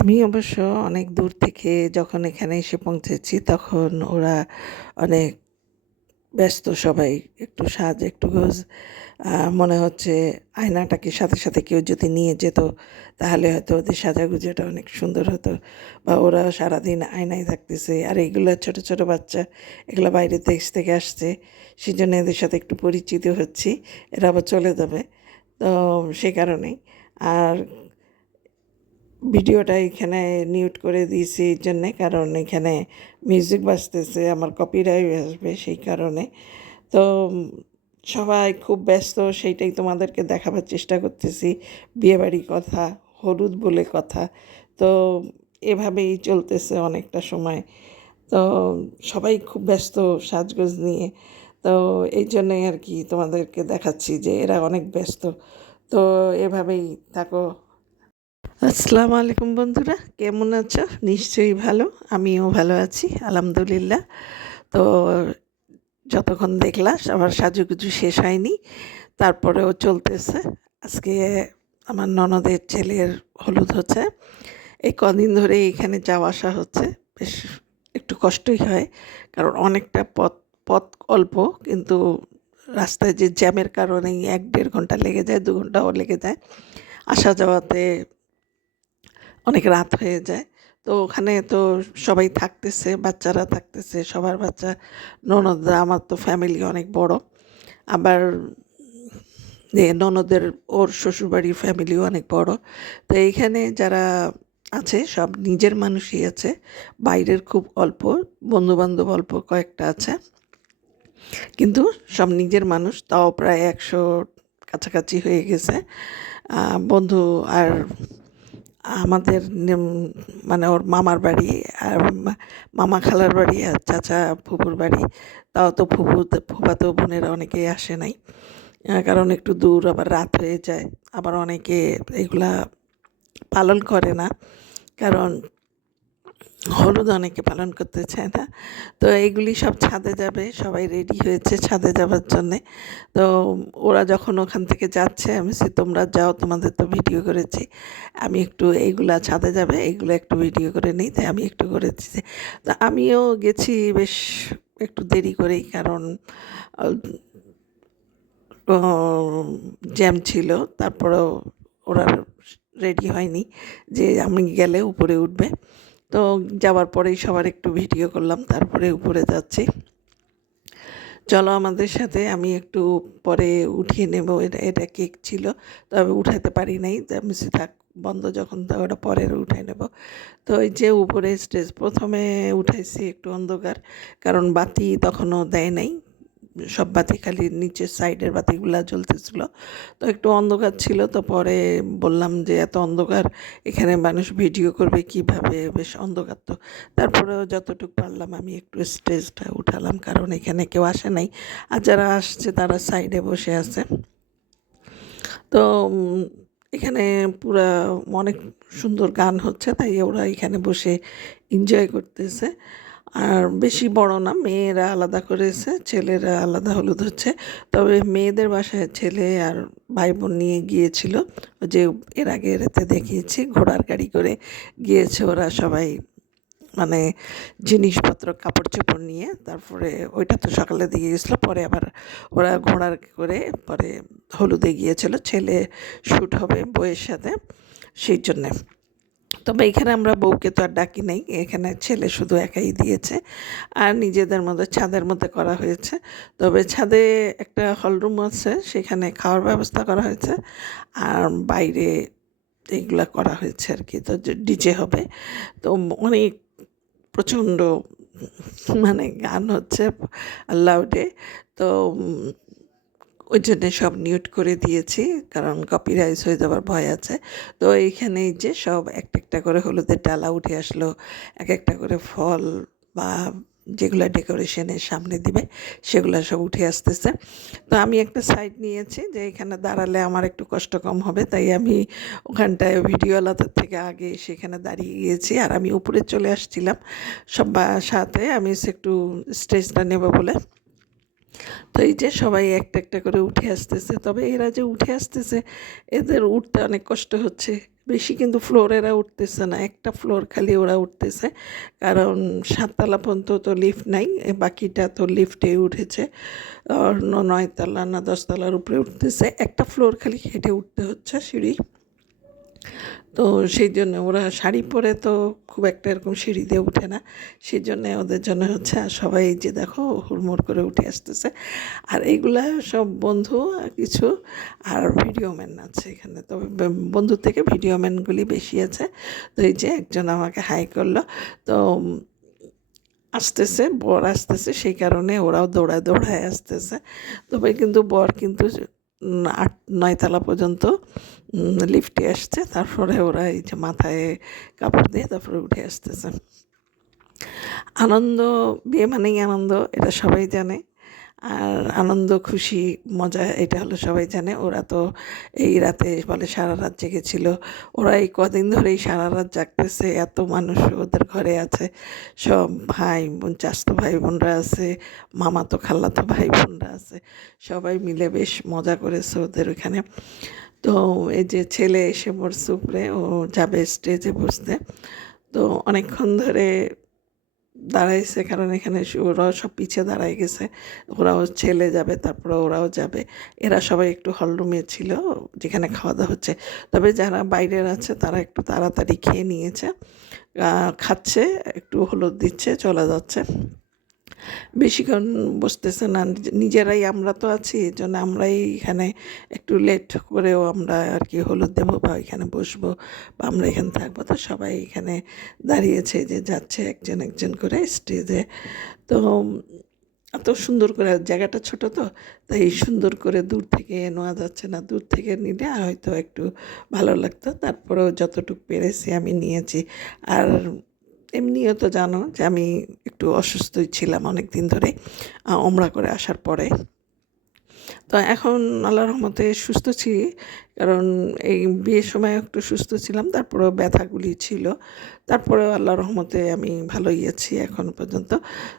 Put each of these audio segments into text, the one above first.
আমি অবশ্য অনেক দূর থেকে যখন এখানে এসে পৌঁছেছি, তখন ওরা অনেক ব্যস্ত সবাই। একটু সাজ, একটু গোজ মনে হচ্ছে আয়নাটাকে সাথে সাথে কেউ যদি নিয়ে যেত, তাহলে হয়তো ওদের সাজাগুজাটা অনেক সুন্দর হতো। বা ওরা সারাদিন আয়নায় থাকতেছে। আর এইগুলো ছোট ছোট বাচ্চা, এগুলো বাইরে দেশ থেকে আসছে সেই জন্য এদের সাথে একটু পরিচিত হচ্ছি। এরা আবার চলে যাবে, তো সে কারণেই। আর ভিডিওটা এখানে নিউট করে দিয়েছি এই জন্যে, কারণ এখানে মিউজিক বাজতেছে, আমার কপিরাইট আসবে সেই কারণে। তো সবাই খুব ব্যস্ত, সেইটাই তোমাদেরকে দেখাবার চেষ্টা করতেছি। বিয়েবাড়ি কথা, হলুদ বলে কথা, তো এভাবেই চলতেছে অনেকটা সময়। তো সবাই খুব ব্যস্ত সাজগোজ নিয়ে, তো এই জন্যই আর কি তোমাদেরকে দেখাচ্ছি যে এরা অনেক ব্যস্ত। তো এভাবেই থাকো। আসসালামু আলাইকুম বন্ধুরা, কেমন আছো? নিশ্চয়ই ভালো, আমিও ভালো আছি, আলহামদুলিল্লাহ। তো যতক্ষণ দেখলা সবার সাজুগুজু শেষ হয়নি, তারপরেও চলতেছে। আজকে আমার ননদের ছেলের হলুদ হচ্ছে। এই কদিন ধরে এখানে যাওয়া আসা হচ্ছে, বেশ একটু কষ্টই হয়, কারণ অনেকটা পথ পথ অল্প, কিন্তু রাস্তায় যে জ্যামের কারণেই এক দেড় ঘণ্টা লেগে যায়, দু ঘন্টাও লেগে যায়। আসা যাওয়াতে অনেক রাত হয়ে যায়। তো ওখানে তো সবাই থাকতেছে, বাচ্চারা থাকতেছে, সবার বাচ্চা, ননদরা, আমার তো ফ্যামিলি অনেক বড়। আবার ননদের ওর শ্বশুরবাড়ির ফ্যামিলিও অনেক বড়। তো এইখানে যারা আছে, সব নিজের মানুষই আছে। বাইরের খুব অল্প, বন্ধুবান্ধব অল্প কয়েকটা আছে। কিন্তু সব নিজের মানুষ, তাও প্রায় একশো কাছাকাছি হয়ে গেছে। বন্ধু আর আমাদের মানে ওর মামার বাড়ি আর মামা খালার বাড়ি আর চাচা ফুপুর বাড়ি। তাও তো ফুপু ফুফাতো বোনেরা অনেকেই আসে নাই। কারণ একটু দূর আবার রাত হয়ে যায়। আবার অনেকে এগুলা পালন করে না। কারণ হলুদ অনেকে পালন করতে চায় না। তো এইগুলি সব ছাদে যাবে, সবাই রেডি হয়েছে ছাদে যাবার জন্যে। তো ওরা যখন ওখান থেকে যাচ্ছে, আমি সে তোমরা যাও, তোমাদের তো ভিডিও করেছি। আমি একটু এইগুলা ছাদে যাবে, এইগুলো একটু ভিডিও করে নিই, তাই আমি একটু করেছি। তো আমিও গেছি বেশ একটু দেরি করেই, কারণ জ্যাম ছিল, তারপরেও ওরা রেডি হয়নি যে আমি গেলে উপরে উঠবে। তো যাওয়ার পরেই সবার একটু ভিডিও করলাম, তারপরে উপরে যাচ্ছি। চলো আমাদের সাথে, আমি একটু পরে উঠিয়ে নেব, এটা এটা কেক ছিল, তবে উঠাতে পারি নাই আমি থাক, বন্ধ যখন, তো ওটা পরের উঠাই নেব। তো এই যে উপরে স্টেজ, প্রথমে উঠাইছি একটু অন্ধকার, কারণ বাতি তখনও দেয় নাই সব বাতি খালি নিচের সাইডের বাতিগুলা জ্বলতেছিল। তো একটু অন্ধকার ছিল, তো পরে বললাম যে এত অন্ধকার, এখানে মানুষ ভিডিও করবে কীভাবে? বেশ অন্ধকার তো। তারপরেও যতটুকু পারলাম আমি একটু স্টেজটা উঠালাম, কারণ এখানে কেউ আসে নাই। আর যারা আসছে তারা সাইডে বসে আছে। তো এখানে পুরা অনেক সুন্দর গান হচ্ছে, তাই ওরা এখানে বসে এনজয় করতেছে। আর বেশি বড় না, মেয়েরা আলাদা করেছে, ছেলেরা আলাদা হলুদ হচ্ছে। তবে মেয়েদের বাসায় ছেলে আর ভাই বোন নিয়ে গিয়েছিল যে এর আগে এতে দেখিয়েছি, ঘোড়ার গাড়ি করে গিয়েছে ওরা সবাই মানে জিনিসপত্র, কাপড় চোপড় নিয়ে। তারপরে ওইটা তো সকালে দিয়ে গেছিল পরে আবার ওরা ঘোড়ার করে পরে হলুদে গিয়েছিল, ছেলে শ্যুট হবে বইয়ের সাথে, সেই জন্যে। তবে এখানে আমরা বউকে তো আর ডাকি নাই, এখানে ছেলে শুধু একাই দিয়েছে আর নিজেদের মধ্যে, ছাদের মধ্যে করা হয়েছে। তবে ছাদে একটা হলরুম আছে, সেখানে খাওয়ার ব্যবস্থা করা হয়েছে আর বাইরে এইগুলা করা হয়েছে আর কি। তো ডিজে হবে, তো অনেক প্রচণ্ড মানে গান হচ্ছে লাউডে তো ওই জন্যে সব মিউট করে দিয়েছি, কারণ কপিরাইজ হয়ে যাওয়ার ভয় আছে। তো এইখানেই যে সব একটা একটা করে হলুদের ডালা উঠে আসলো, এক একটা করে ফল বা যেগুলো ডেকোরেশনের সামনে দিবে, সেগুলো সব উঠে আসতেছে। তো আমি একটা সাইড নিয়েছি যে এখানে দাঁড়ালে আমার একটু কষ্ট কম হবে, তাই আমি ওখানটায় ভিডিওওয়ালাদের থেকে আগে সেখানে দাঁড়িয়ে গিয়েছি, আর আমি উপরে চলে আসছিলাম সব সাথে, আমি একটু স্টেজটা নেব বলে। তো এই যে সবাই একটা একটা করে উঠে আসতেছে, তবে এরা যে উঠে আসতেছে, এদের উঠতে অনেক কষ্ট হচ্ছে। বেশি কিন্তু ফ্লোর এরা উঠতেছে না, একটা ফ্লোর খালি ওরা উঠতেছে। কারণ সাততলা পর্যন্ত তো লিফট নাই বাকিটা তো লিফটে উঠেছে। ন- নয়তলা না দশতলার উপরে উঠতেছে, একটা ফ্লোর খালি হেঁটে উঠতে হচ্ছে সিঁড়ি। তো সেই জন্য ওরা শাড়ি পরে তো খুব একটা এরকম সিঁড়ি দিয়ে উঠে না। সেই জন্য ওদের জন্য হচ্ছে আর সবাই যে দেখো হুড়মুড় করে উঠে আসতেছে। আর এইগুলা সব বন্ধু কিছু আর ভিডিও ম্যান আছে এখানে। তো ব- বন্ধু থেকে ভিডিও ম্যানগুলি বেশি আছে। তো এই যে একজন আমাকে হাই করল। তো আসতেছে, বর আসতেছে, সেই কারণে ওরাও দৌড়ায় দৌড়ায় আসতেছে। তবে কিন্তু বর কিন্তু আট নয়তলা পর্যন্ত লিফটে আসছে। তারপরে ওরা এই যে মাথায় কাপড় দিয়ে তারপরে উঠে আসতেছে। আনন্দ, বিয়ে মানেই আনন্দ, এটা সবাই জানে। আর আনন্দ, খুশি, মজা, এটা হলো সবাই জানে। ওরা তো এই রাতে বলে সারা রাত জেগেছিল। ওরা এই কদিন ধরেই সারা রাত জাগতেছে। এত মানুষ ওদের ঘরে আছে। সব ভাই বোন চাস্তো ভাই বোনরা আছে। মামাতো খালাতো ভাই বোনরা আছে। সবাই মিলে বেশ মজা করেছে ওদের ওখানে। তো এই যে ছেলে এসে পড়ছে উপরে, ও যাবে স্টেজে বসতে তো অনেকক্ষণ ধরে দাঁড়াইছে, কারণ এখানে ওরাও সব পিছিয়ে দাঁড়ায় গেছে। ওরাও ছেলে যাবে, তারপরে ওরাও যাবে। এরা সবাই একটু হলরুমে ছিল, যেখানে খাওয়া দাওয়া হচ্ছে। তবে যারা বাইরের আছে, তারা একটু তাড়াতাড়ি খেয়ে নিয়েছে। খাচ্ছে, একটু হলুদ দিচ্ছে, চলে যাচ্ছে। বেশিক্ষণ বসতেছে না। নিজেরাই আমরা তো আছি, এই জন্য আমরাই এখানে একটু লেট করেও আমরা আর কি হলুদ দেবো বা এখানে বসবো বা আমরা এখানে থাকব। তো সবাই এখানে দাঁড়িয়েছে যে যাচ্ছে একজন একজন করে স্টেজে তো এত সুন্দর করে, জায়গাটা ছোট তো, তাই সুন্দর করে দূর থেকে নেওয়া যাচ্ছে না। দূর থেকে নিলে হয়তো একটু ভালো লাগতো। তারপরেও যতটুকু পেরেছি আমি নিয়েছি। আর এমনিও তো জানো যে আমি একটু অসুস্থই ছিলাম অনেক দিন ধরে ওমরা করে আসার পরে। তো এখন আল্লাহ রহমতে সুস্থ ছি, কারণ এই বিয়ের সময় একটু সুস্থ ছিলাম, তারপরেও ব্যথাগুলি ছিল। তারপরেও আল্লাহ রহমতে আমি ভালোই আছি এখন পর্যন্ত।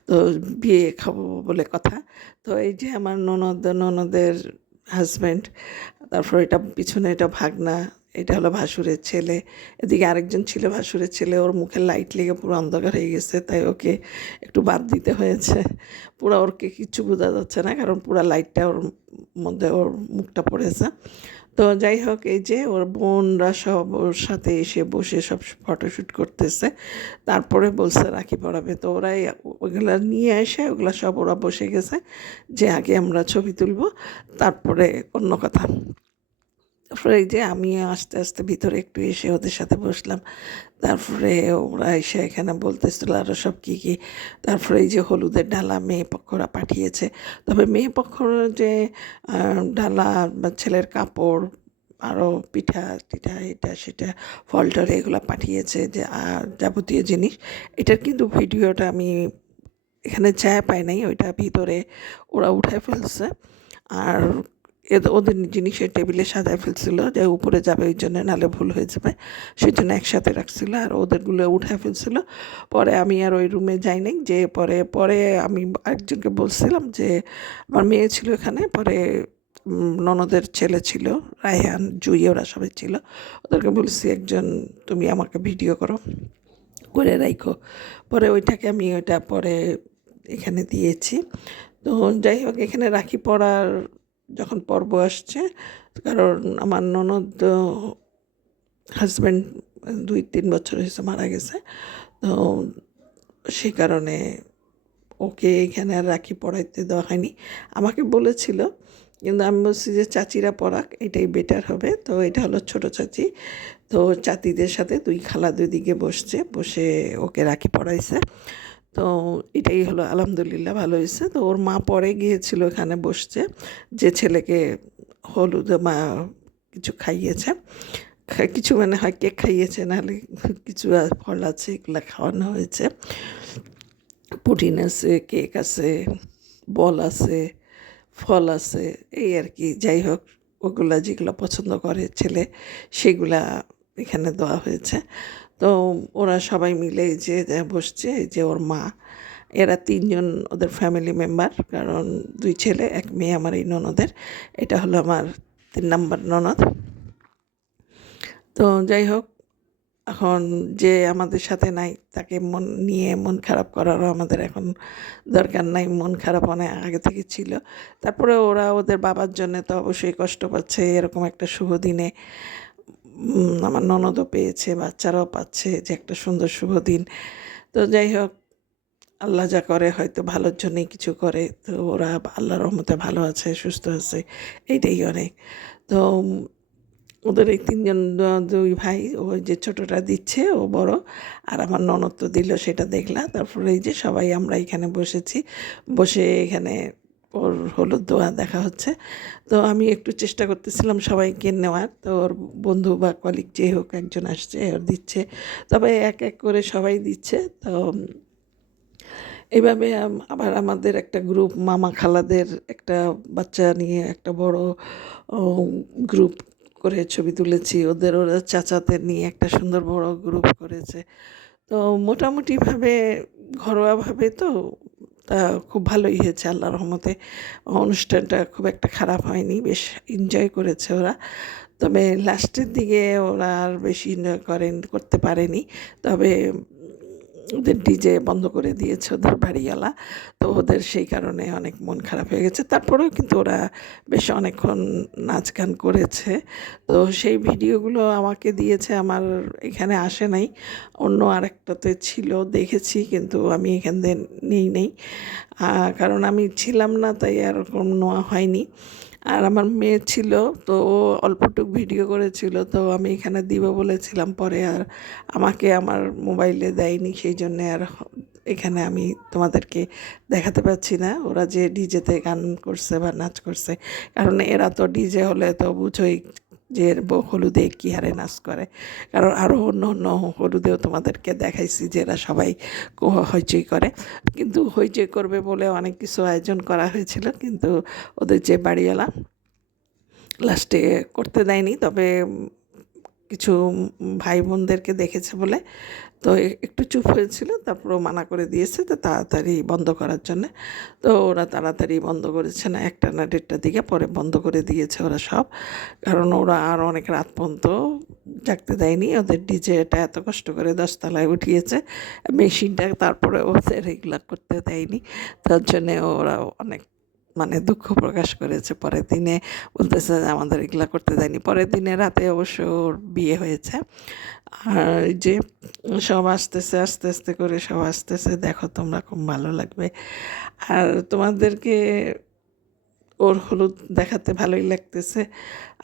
তো বিয়ে খাব বলে কথা। তো এই যে আমার ননদ, ননদের হাজব্যান্ড তারপর এটা পিছনে এটা ভাগনা এটা হলো ভাসুরের ছেলে। এদিকে আরেকজন ছিল ভাসুরের ছেলে, ওর মুখে লাইট লেগে পুরো অন্ধকার হয়ে গেছে, তাই ওকে একটু বাদ দিতে হয়েছে। পুরো ওরকে কিচ্ছু বোঝা যাচ্ছে না, কারণ পুরো লাইটটা ওর মধ্যে ওর মুখটা পড়েছে। তো যাই হোক, এই যে ওর বোনরা সব ওর সাথে এসে বসে সব ফটোশ্যুট করতেছে। তারপরে বলছে, রাখি পড়াবে। তো ওরাই ওগুলা নিয়ে এসে, ওগুলা সব ওরা বসে গেছে যে, আগে আমরা ছবি তুলবো, তারপরে অন্য কথা। তারপরে এই যে আমি আস্তে আস্তে ভিতরে একটু এসে ওদের সাথে বসলাম। তারপরে ওরা এসে এখানে বলতেছিল আরও সব কী কী। তারপরে এই যে হলুদের ডালা মেয়ে পক্ষরা পাঠিয়েছে। তবে মেয়ে পক্ষর যে ডালা বা ছেলের কাপড় আরও পিঠা টিঠা এটা সেটা ফল টল এগুলো পাঠিয়েছে যে যাবতীয় জিনিস। এটার কিন্তু ভিডিওটা আমি এখানে চায় পাই নাই, ওইটা ভিতরে ওরা উঠায় ফেলছে। আর এদ- ওদের জিনিসের টেবিলে সাজায় ফেলছিল যে উপরে যাবে ওই জন্য নালে ভুল হয়ে যাবে। সেই জন্য একসাথে রাখছিল আর ওদেরগুলো উঠায় ফেলছিল। পরে আমি আর ওই রুমে যাই নাই, যে পরে পরে আমি একজনকে বলছিলাম যে, আমার মেয়ে ছিল এখানে। পরে ননদের ছেলে ছিল, রায়হান, জুই, ওরা সবাই ছিল। ওদেরকে বলছি, একজন, তুমি আমাকে ভিডিও করো, করে রাখো পরে ওইটাকে আমি ওইটা পরে এখানে দিয়েছি। তো যাই হোক, এখানে রাখি পড়ার যখন পর্ব আসছে, কারণ আমার ননদ হাজব্যান্ড দুই তিন বছর হয়েছে, মারা গেছে। তো সে কারণে ওকে এখানে আর রাখি পড়াইতে দেওয়া হয়নি। আমাকে বলেছিল, কিন্তু আমি বলছি যে, চাচিরা পড়াক, এটাই বেটার হবে। তো এটা হলো ছোট চাচি। তো চাচিদের সাথে দুই খালা দুই দিকে বসছে, বসে ওকে রাখি পড়াইছে। তো এটাই হলো আলহামদুলিল্লাহ ভালো হয়েছে। তো ওর মা পরে গিয়েছিল এখানে বসছে। যে ছেলেকে হলুদ মা কিছু খাইয়েছে। কিছু মানে হয় কেক খাইয়েছে, নাহলে কিছু ফল আছে, এগুলো খাওয়ানো হয়েছে। পুডিন আছে, কেক আছে, বল আছে, ফল আছে, এই আর কি। যাই হোক, ওগুলা যেগুলো পছন্দ করে ছেলে, সেগুলা এখানে দেওয়া হয়েছে। তো ওরা সবাই মিলে যে বসছে যে ওর মা, এরা তিনজন ওদের ফ্যামিলি মেম্বার কারণ দুই ছেলে, এক মেয়ে, আমার এই ননদের। এটা হলো আমার তিন নাম্বার ননদ। তো যাই হোক, এখন যে আমাদের সাথে নাই, তাকে মন নিয়ে মন খারাপ করারও আমাদের এখন দরকার নাই। মন খারাপ অনেক আগে থেকে ছিল। তারপরে ওরা ওদের বাবার জন্য তো অবশ্যই কষ্ট পাচ্ছে, এরকম একটা শুভ দিনে। আমার ননদও পেয়েছে, বাচ্চারাও পাচ্ছে যে একটা সুন্দর শুভ দিন। তো যাই হোক, আল্লাহ যা করে হয়তো ভালোর জন্যই কিছু করে, তো ওরা আল্লাহর রহমতে ভালো আছে, সুস্থ আছে, এইটাই অনেক। তো ওদের এই তিনজন দুই ভাই, ওই যে ছোটটা দিচ্ছে, ও বড়, আর আমার ননদ তো দিল, সেটা দেখলাম তারপরে এই যে সবাই আমরা এখানে বসেছি, বসে এখানে ওর হলুদ দোয়া দেখা হচ্ছে। তো আমি একটু চেষ্টা করতেছিলাম সবাইকে নেওয়ার। তো ওর বন্ধু বা কলিগ যে হোক একজন আসছে, ওর দিচ্ছে। তবে এক এক করে সবাই দিচ্ছে। তো এইভাবে আম- আবার আমাদের একটা গ্রুপ মামা খালাদের একটা বাচ্চা নিয়ে একটা বড় গ্রুপ করে ছবি তুলেছি। ওদের ওরা চাচাদের নিয়ে একটা সুন্দর বড় গ্রুপ করেছে। তো মোটামুটিভাবে ঘরোয়াভাবে তো তা খুব ভালোই হয়েছে, আল্লাহ রহমতে। অনুষ্ঠানটা খুব একটা খারাপ হয়নি, বেশ এনজয় করেছে ওরা। তবে লাস্টের দিকে ওরা আর বেশি এনজয় করেন, করতে পারেনি। তবে ওদের ডিজে বন্ধ করে দিয়েছে ওদের বাড়িওয়ালা। তো ওদের সেই কারণে অনেক মন খারাপ হয়ে গেছে। তারপরেও কিন্তু ওরা বেশ অনেকক্ষণ নাচ গান করেছে। তো সেই ভিডিওগুলো আমাকে দিয়েছে, আমার এখানে আসে নাই। অন্য আরেকটাতে ছিল, দেখেছি, কিন্তু আমি এখান থেকে নিই নেই। কারণ আমি ছিলাম না, তাই আর ওরকম নেওয়া হয়নি। আর আমার মেয়ে ছিল, তো ও অল্পটুক ভিডিও করেছিল, তো আমি এখানে দিব বলেছিলাম পরে আর আমাকে আমার মোবাইলে দেয়নি, সেই জন্যে আর এখানে আমি তোমাদেরকে দেখাতে পাচ্ছি না। ওরা যে ডিজেতে গান করছে বা নাচ করছে, কারণ এরা তো ডিজে হলে তো বুঝোই যে হলুদে কী হারে নাচ করে। কারণ আরও অন্য অন্য হলুদেও তোমাদেরকে দেখাইছি যে এরা সবাই হইচই করে। কিন্তু হইচই করবে বলে অনেক কিছু আয়োজন করা হয়েছিল, কিন্তু ওদের যে বাড়িওয়ালা লাস্টে করতে দেয়নি। তবে কিছু ভাই বোনদেরকে দেখেছে বলে। তো একটু চুপ হয়েছিল, তারপরও মানা করে দিয়েছে তো তাড়াতাড়ি বন্ধ করার জন্য। তো ওরা তাড়াতাড়ি বন্ধ করেছে না, একটা না দেড়টার দিকে, পরে বন্ধ করে দিয়েছে ওরা সব। কারণ ওরা আর অনেক রাত পর্যন্ত জাগতে দেয়নি, ওদের ডিজেটা এত কষ্ট করে দশতলায় উঠিয়েছে, মেশিনটা তারপরে ওদের এগুলো করতে দেয়নি। তার জন্যে ওরা অনেক মানে দুঃখ প্রকাশ করেছে। পরের দিনে বলতেছে যে, আমাদের এগুলা করতে দেয়নি। পরের দিনে রাতে অবশ্য ওর বিয়ে হয়েছে। আর যে সব আসতেছে, আস্তে আস্তে করে সব আসতেছে, দেখো তোমরা খুব ভালো লাগবে। আর তোমাদেরকে ওর হলুদ দেখাতে ভালোই লাগতেছে।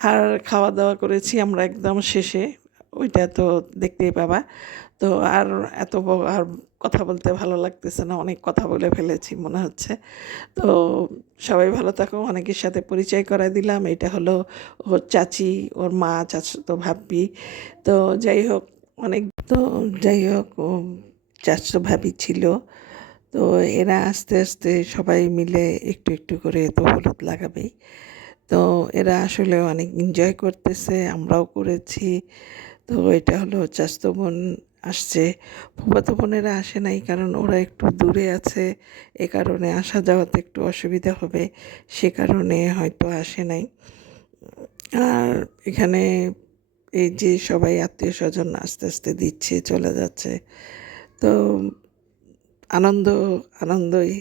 আর খাওয়া দাওয়া করেছি আমরা একদম শেষে। ওইটা তো দেখতেই পাবা। তো আর এত আর কথা বলতে ভালো লাগতেছে না, অনেক কথা বলে ফেলেছি মনে হচ্ছে। তো সবাই ভালো থাকো, অনেকের সাথে পরিচয় করায় দিলাম। এটা হলো ওর চাচি, ওর মা, চাচু তো ভাবি। তো যাই হোক, অনেক তো যাই হোক চাচু ভাবি ছিল। তো এরা আস্তে আস্তে সবাই মিলে একটু একটু করে তো হলুদ লাগাবেই তো এরা আসলে অনেক এনজয় করতেছে, আমরাও করেছি। তো এটা হলো চাস্তো বোন আসছে। ফুফাতো বোনেরা আসে নাই কারণ ওরা একটু দূরে আছে। এ কারণে আসা যাওয়াতে একটু অসুবিধা হবে। সে কারণে হয়তো আসে নাই। আর এখানে এই যে সবাই আত্মীয় স্বজন আস্তে আস্তে দিচ্ছে, চলে যাচ্ছে। তো আনন্দ, আনন্দই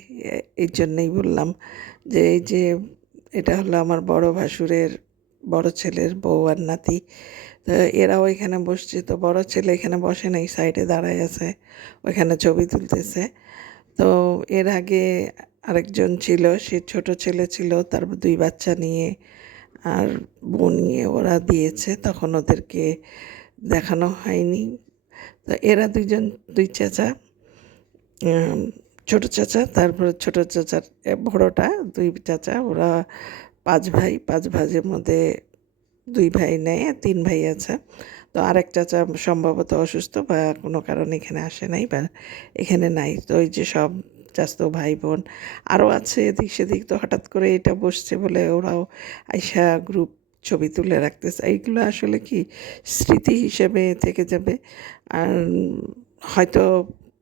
এই জন্যই বললাম যে এই যে এটা হলো আমার বড় ভাসুরের, বড় ছেলের বউ আর নাতি। এরাও এখানে বসছে। তো বড় ছেলে এখানে বসে নাই, সাইডে দাঁড়ায় আছে, ওইখানে ছবি তুলতেছে। তো এর আগে আরেকজন ছিল, সে ছোট ছেলে ছিল, তার দুই বাচ্চা নিয়ে আর বউ নিয়ে ওরা দিয়েছে, তখন ওদেরকে দেখানো হয়নি। তো এরা দুইজন, দুই চাচা ছোট চাচা, তারপরে ছোট চাচার বড়টা, দুই চাচা, ওরা পাঁচ ভাই, পাঁচ ভাইয়ের মধ্যে দুই ভাই আর তিন ভাই আছে। তো আরেক চাচা সম্ভবত অসুস্থ বা কোনো কারণে এখানে আসে নাই বা এখানে নাই। তো ওই যে সব চাস্তো ভাই বোন আরও আছে এদিক সেদিক। তো হঠাৎ করে এটা বসছে বলে ওরাও আইসা গ্রুপ ছবি তুলে রাখতেছে। এইগুলো আসলে কি স্মৃতি হিসেবে থেকে যাবে? আর হয়তো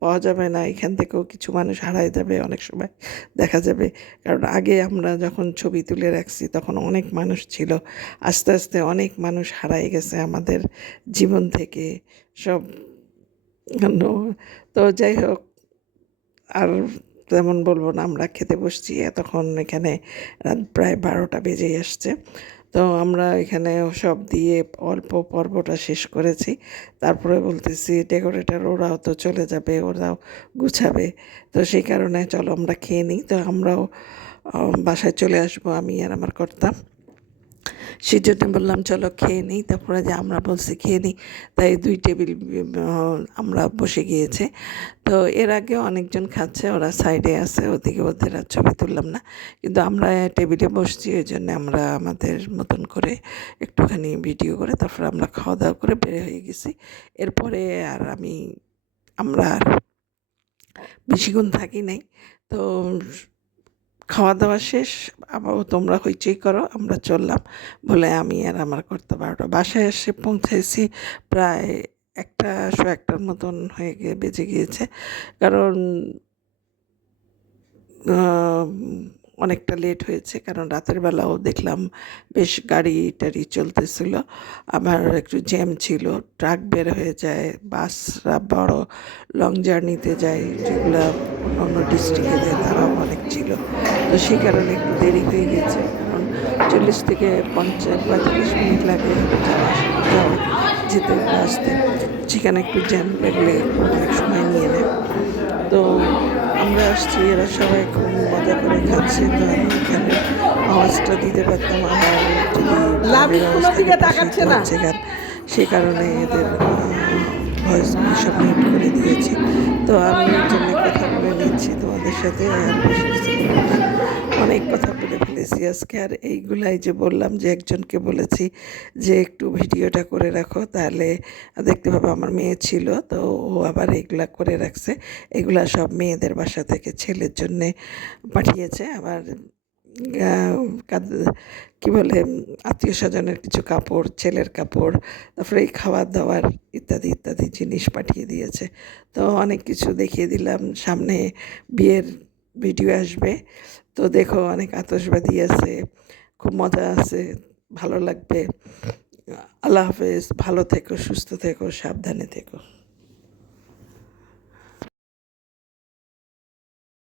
পাওয়া যাবে না, এখান থেকেও কিছু মানুষ হারায় যাবে অনেক সময়। দেখা যাবে, কারণ আগে আমরা যখন ছবি তুলে রাখছি তখন অনেক মানুষ ছিল। আস্তে আস্তে অনেক মানুষ হারায় গেছে আমাদের জীবন থেকে সব। তো যাই হোক, আর তেমন বলব না, আমরা খেতে বসছি তখন এখানে প্রায় বারোটা বেজেই আসছে। তো আমরা এখানে সব দিয়ে অল্প পর্বটা শেষ করেছি। তারপরে বলতেছি ডেকোরেটার ওরাও তো চলে যাবে, ওরাও গুছাবে। তো সেই কারণে চলো আমরা খেয়ে নিই। তো আমরাও বাসায় চলে আসব আমি আর আমার কর্তা। সেই জন্য বললাম, চলো খেয়ে নিই। তারপরে যে আমরা বলছি, খেয়ে নিই। তাই দুই টেবিল আমরা বসে গিয়েছে। তো এর আগে অনেকজন খাচ্ছে, ওরা সাইডে আছে, ওদিকে ওদের আর ছবি তুললাম না। কিন্তু আমরা টেবিলে বসছি, ওই জন্য আমরা আমাদের মতন করে একটুখানি ভিডিও করে তারপরে আমরা খাওয়া দাওয়া করে বের হয়ে গেছি। এরপরে আর আমি, আমরা আর বেশিক্ষণ থাকি নাই। তো খাওয়া দাওয়া শেষ, আবার তোমরা হইচই করো, আমরা চললাম বলে আমি আর আমার করতে বারোটা বাসায় এসে পৌঁছেছি প্রায় একটা, শো একটার মতন হয়ে গিয়ে বেজে গিয়েছে। কারণ অনেকটা লেট হয়েছে, কারণ রাতের বেলাও দেখলাম বেশ গাড়ি টাড়ি চলতেছিল। আবার একটু জ্যাম ছিল ট্রাক বের হয়ে যায়, বাসরা বড় লং জার্নিতে যায়, যেগুলো অন্য ডিস্ট্রিক্টে যায়, তারাও অনেক ছিল। তো সেই কারণে একটু দেরি হয়ে গেছে। কারণ চল্লিশ থেকে পঞ্চাশ পঁয়তাল্লিশ মিনিট লাগে যাওয়া যেতে আসতে। সেখানে একটু জ্যাম লাগলে অনেক সময় নিয়ে নেয়। তো আমরা আসছি এরা সবাই খুব মজা করে খাচ্ছে। তো আমি এখানে আওয়াজটা দিতে পারতাম আমার যদি সেই কারণে এদের ভয়েস সব মিউট করে দিয়েছি। তো আমি এর জন্য কথা বলে নিচ্ছি তোমাদের সাথে আর বেশি কিছু। অনেক কথা বলে ফেলেছি আজকে। আর এইগুলাই যে বললাম যে একজনকে বলেছি যে একটু ভিডিওটা করে রাখো, তাহলে দেখতে পাবো আমার মেয়ে ছিল, তো ও আবার এইগুলা করে রাখছে। এগুলা সব মেয়েদের বাসা থেকে ছেলের জন্যে পাঠিয়েছে। আবার কি বলে, আত্মীয় স্বজনের কিছু কাপড়, ছেলের কাপড়, তারপরে এই খাবার দাবার ইত্যাদি ইত্যাদি জিনিস পাঠিয়ে দিয়েছে। তো অনেক কিছু দেখিয়ে দিলাম, সামনে বিয়ের ভিডিও আসবে। তো দেখো অনেক আতশবাদী আছে, খুব মজা আছে, ভালো লাগবে। আল্লাহ হাফেজ, ভালো থেকো, সুস্থ থেকো, সাবধানে থেকো।